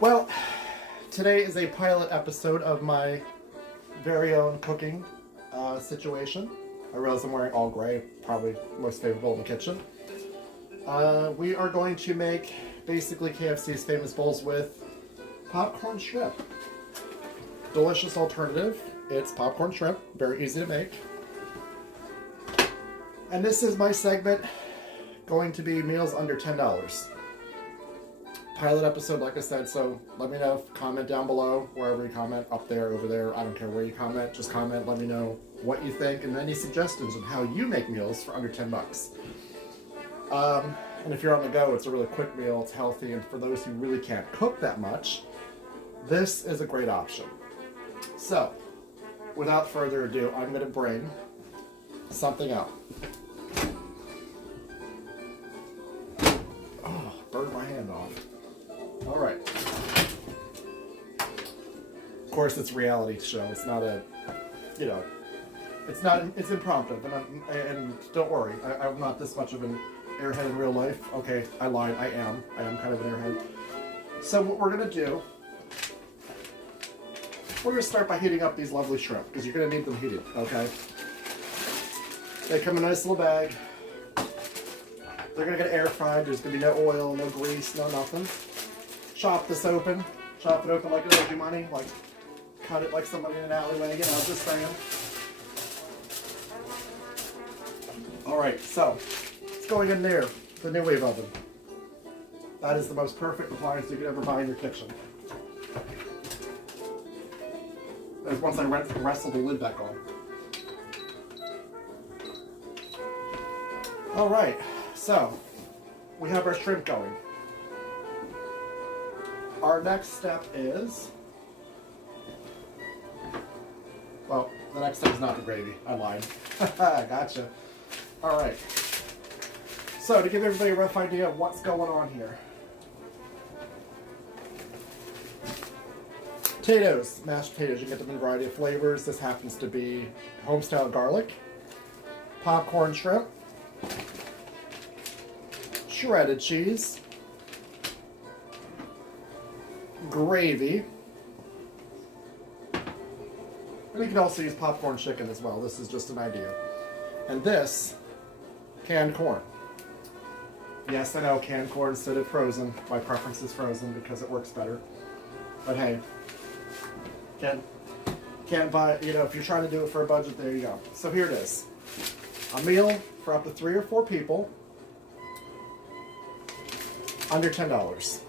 Well, today is a pilot episode of my very own cooking situation. I realize I'm wearing all gray, probably most favorable in the kitchen. We are going to make basically KFC's famous bowls with popcorn shrimp. Delicious alternative. It's popcorn shrimp, very easy to make. And this is my segment going to be meals under $10. Pilot episode, like I said, so let me know, comment down below, wherever you comment, up there, over there, I don't care where you comment, just comment, let me know what you think, and any suggestions on how you make meals for under 10 bucks. And if you're on the go, it's a really quick meal, it's healthy, and for those who really can't cook that much, this is a great option. So, without further ado, I'm going to bring something out. Oh, burned my hand off. All right. Of course, it's a reality show. It's not a, it's impromptu. And don't worry, I'm not this much of an airhead in real life. Okay, I lied. I am kind of an airhead. So what we're gonna do, we're gonna start by heating up these lovely shrimp because you're gonna need them heated. Okay. They come in a nice little bag. They're gonna get air fried. There's gonna be no oil, no grease, no nothing. Chop this open. Chop it open like it owes you money. Like, cut it like somebody in an alleyway. Just saying. Alright, so, it's going in there. The new wave oven. That is the most perfect appliance you could ever buy in your kitchen. As once I wrestle the lid back on. Alright, so, we have our shrimp going. Our next step is, well, the next step is not the gravy. I lied. Gotcha. All right. So to give everybody a rough idea of what's going on here. Potatoes, mashed potatoes. You can get them in a variety of flavors. This happens to be homestyle garlic, popcorn shrimp, shredded cheese, gravy, and you can also use popcorn chicken as well. This is just an idea. And this, canned corn. Yes, I know, canned corn instead of frozen. My preference is frozen because it works better. But hey, can't buy, if you're trying to do it for a budget, there you go. So here it is. A meal for up to 3 or 4 people, under $10.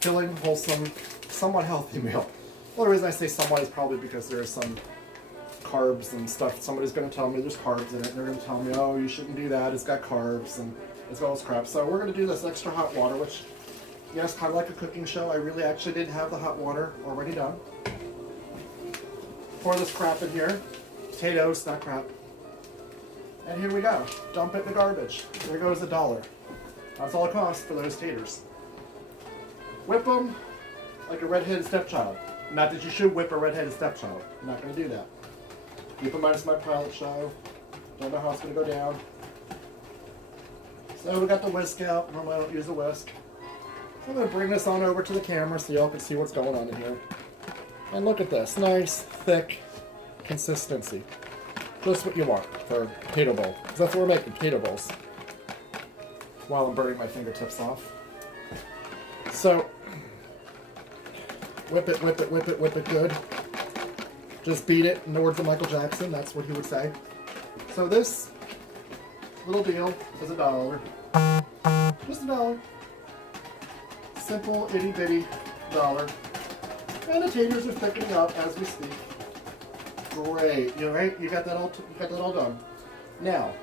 Filling, wholesome, somewhat healthy meal. Well, the reason I say somewhat is probably because there are some carbs and stuff. Somebody's going to tell me there's carbs in it, and they're going to tell me, oh, you shouldn't do that, it's got carbs, and as well as crap. So we're going to do this extra hot water, which, yes, kind of like a cooking show. I really actually did have the hot water already done. Pour this crap in here. Potatoes, not crap. And here we go. Dump it in the garbage. There goes $1. That's all it costs for those taters. Whip them like a red-headed stepchild. Not that you should whip a red-headed stepchild. I'm not going to do that. Keep in mind it's my pilot show. Don't know how it's going to go down. So we got the whisk out. Normally I don't use a whisk. So I'm going to bring this on over to the camera so y'all can see what's going on in here. And look at this. Nice, thick consistency. Just what you want for a potato bowl. Because that's what we're making, potato bowls. While I'm burning my fingertips off. So, whip it good. Just beat it, in the words of Michael Jackson, that's what he would say. So this little deal is $1. Just $1. Simple, itty bitty $1. And the taters are thickening up as we speak. Great, you got that all done. Now,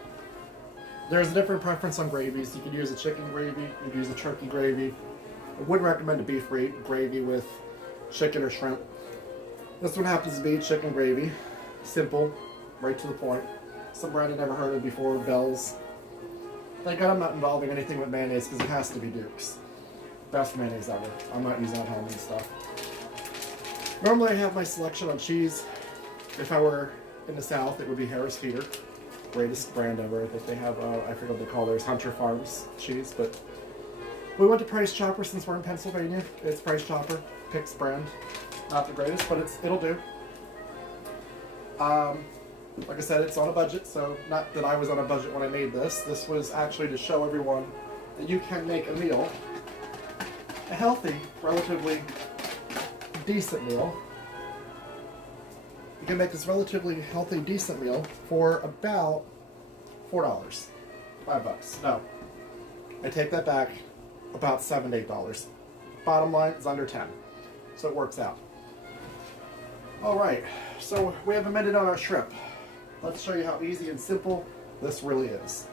there's a different preference on gravies. You could use a chicken gravy, you could use a turkey gravy. I wouldn't recommend a beef gravy with chicken or shrimp. This one happens to be chicken gravy. Simple, right to the point. Some brand I've never heard of before, Bell's. Thank God I'm not involving anything with mayonnaise because it has to be Duke's. Best mayonnaise ever. I'm not using that homemade stuff. Normally I have my selection on cheese. If I were in the South, it would be Harris Teeter. Greatest brand ever. I think they have, I forget what they call theirs, Hunter Farms cheese, but We went to Price Chopper since we're in Pennsylvania. It's Price Chopper, Pick's brand. Not the greatest, but it'll do. Like I said, it's on a budget, so not that I was on a budget when I made this. This was actually to show everyone that you can make a meal, a healthy, relatively decent meal. You can make this relatively healthy, decent meal for about $4. $5. No. I take that back. About $7 to $8. Bottom line is under 10. So it works out. Alright, so we have a minute on our shrimp. Let's show you how easy and simple this really is.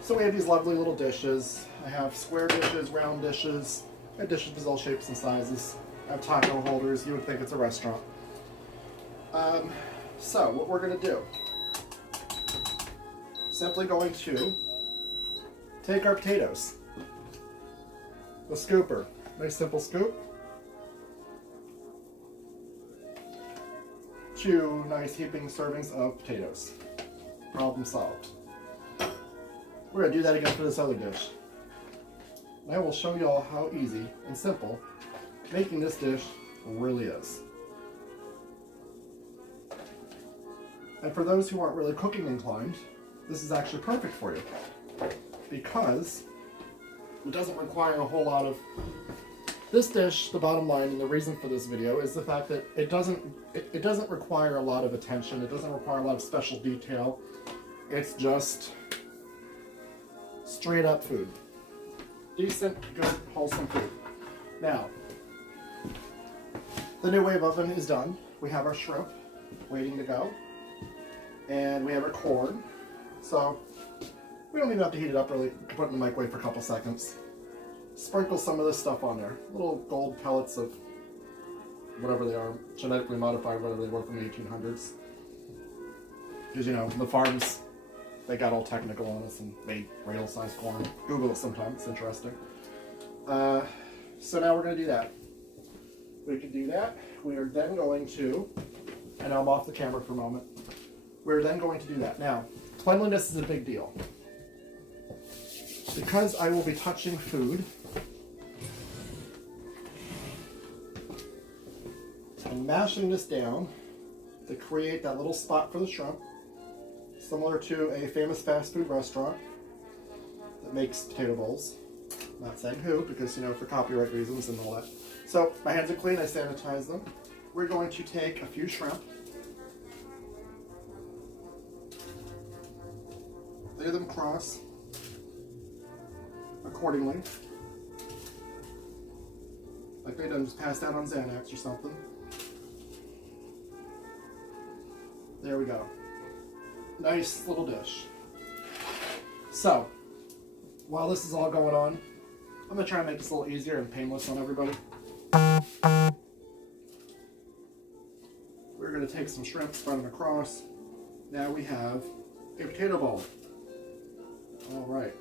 So we have these lovely little dishes. I have square dishes, round dishes. I have dishes of all shapes and sizes. I have taco holders. You would think it's a restaurant. So what we're going to do, simply going to take our potatoes, the scooper, nice simple scoop, 2 nice heaping servings of potatoes. Problem solved. We're going to do that again for this other dish. And I will show you all how easy and simple making this dish really is. And for those who aren't really cooking inclined, this is actually perfect for you, because it doesn't require a whole lot of this dish. The bottom line and the reason for this video is the fact that it doesn't require a lot of attention. It doesn't require a lot of special detail. It's just straight up food. Decent, good, wholesome food. Now, the new wave oven is done. We have our shrimp waiting to go. And we have our corn. So we don't even have to heat it up really. Put it in the microwave for a couple seconds. Sprinkle some of this stuff on there. Little gold pellets of whatever they are, genetically modified, whatever they were from the 1800s. Because, you know, the farms, they got all technical on us and made radle-sized corn. Google it sometime, it's interesting. So now we're going to do that. We can do that. We are then going to, and I'm off the camera for a moment. We're then going to do that. Now, cleanliness is a big deal. Because I will be touching food, I'm mashing this down to create that little spot for the shrimp, similar to a famous fast food restaurant that makes potato bowls. I'm not saying who, because, you know, for copyright reasons and all that. So my hands are clean, I sanitize them. We're going to take a few shrimp, lay them across accordingly, like they done just passed out on Xanax or something. There we go. Nice little dish. So, while this is all going on, I'm going to try and make this a little easier and painless on everybody. We're going to take some shrimp, spread them across. Now we have a potato bowl. Alright.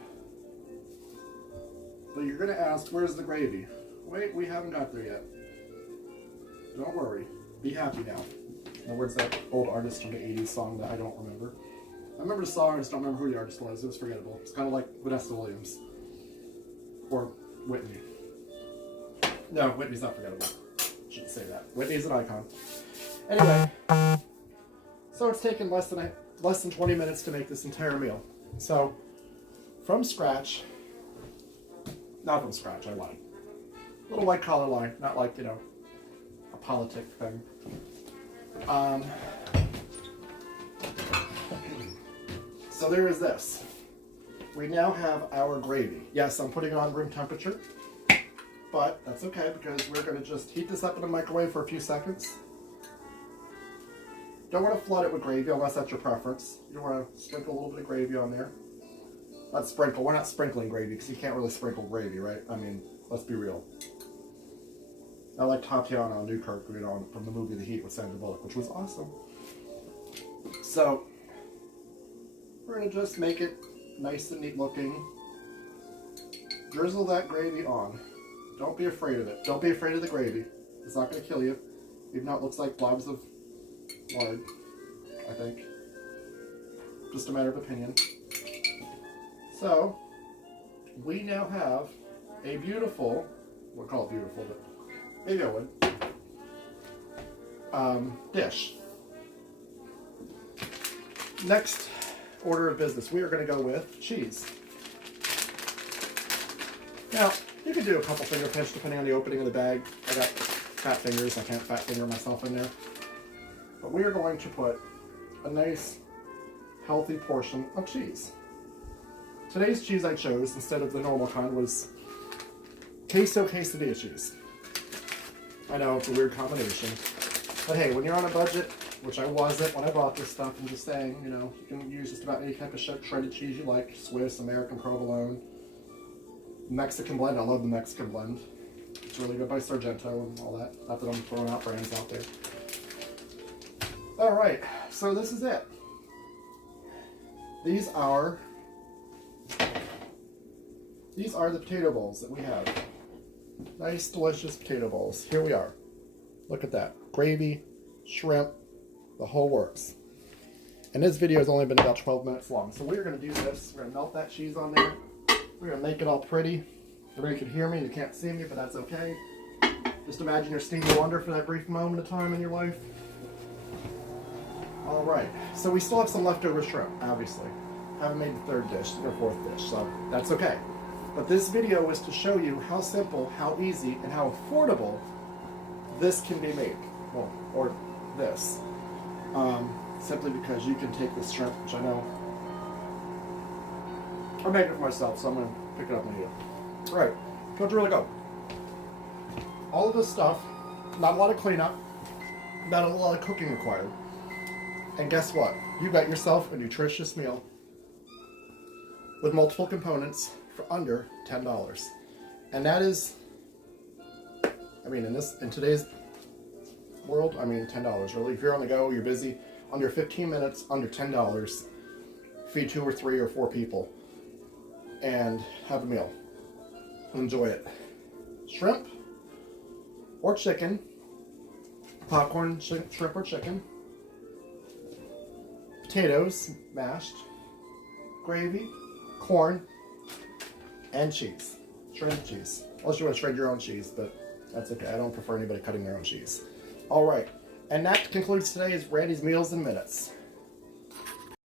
So you're going to ask, where's the gravy? Wait, we haven't got there yet. Don't worry. Be happy now. In other words, that old artist from the 80s song that I don't remember. I remember the song, I just don't remember who the artist was. It was forgettable. It's kind of like Vanessa Williams. Or Whitney. No, Whitney's not forgettable. Shouldn't say that. Whitney's an icon. Anyway, so it's taken less than 20 minutes to make this entire meal. So, from scratch, not from scratch, I lied. Little white collar lie, not like, you know, a politic thing. So there is this. We now have our gravy. Yes, I'm putting it on room temperature, but that's okay because we're going to just heat this up in the microwave for a few seconds. Don't want to flood it with gravy unless that's your preference. You want to sprinkle a little bit of gravy on there. Not sprinkle. We're not sprinkling gravy because you can't really sprinkle gravy, right? I mean, let's be real. I like Tatiana Newkirk, you know, from the movie The Heat with Sandra Bullock, which was awesome. So, we're going to just make it nice and neat looking. Drizzle that gravy on. Don't be afraid of it. Don't be afraid of the gravy. It's not going to kill you. Even though it looks like blobs of lard, I think. Just a matter of opinion. So we now have a beautiful, we'll call it beautiful, but maybe I would, dish. Next order of business, we are going to go with cheese. Now, you can do a couple finger pinch depending on the opening of the bag. I got fat fingers, I can't fat finger myself in there. But we are going to put a nice, healthy portion of cheese. Today's cheese I chose, instead of the normal kind, was queso quesadilla cheese. I know, it's a weird combination. But hey, when you're on a budget, which I wasn't when I bought this stuff, I'm just saying, you know, you can use just about any type of shredded cheese you like. Swiss, American, provolone, Mexican blend. I love the Mexican blend. It's really good by Sargento and all that. Not that I'm throwing out brands out there. Alright, so this is it. These are the potato bowls that we have. Nice, delicious potato bowls. Here we are. Look at that. Gravy, shrimp, the whole works. And this video has only been about 12 minutes long. So we're going to do this. We're going to melt that cheese on there. We're going to make it all pretty. Everybody can hear me. You can't see me, but that's okay. Just imagine you're Stevie Wonder for that brief moment of time in your life. Alright. So we still have some leftover shrimp, obviously. Haven't made the third dish or fourth dish, so that's okay. But this video was to show you how simple, how easy, and how affordable this can be made. Well, or this. Simply because you can take this shrimp, which I know I'm making it for myself, so I'm going to pick it up and eat it. Alright, so it's really go. All of this stuff, not a lot of cleanup, not a lot of cooking required. And guess what? You got yourself a nutritious meal with multiple components for under $10. And that is, I mean, in today's world, I mean, $10 really. If you're on the go, you're busy, under 15 minutes, under $10, feed 2 or 3 or 4 people, and have a meal. Enjoy it. Shrimp or chicken, popcorn, shrimp or chicken, potatoes, mashed, gravy, corn, and cheese. Shredded cheese. Unless you want to shred your own cheese, but that's okay. I don't prefer anybody cutting their own cheese. Alright, and that concludes today's Randy's Meals in Minutes.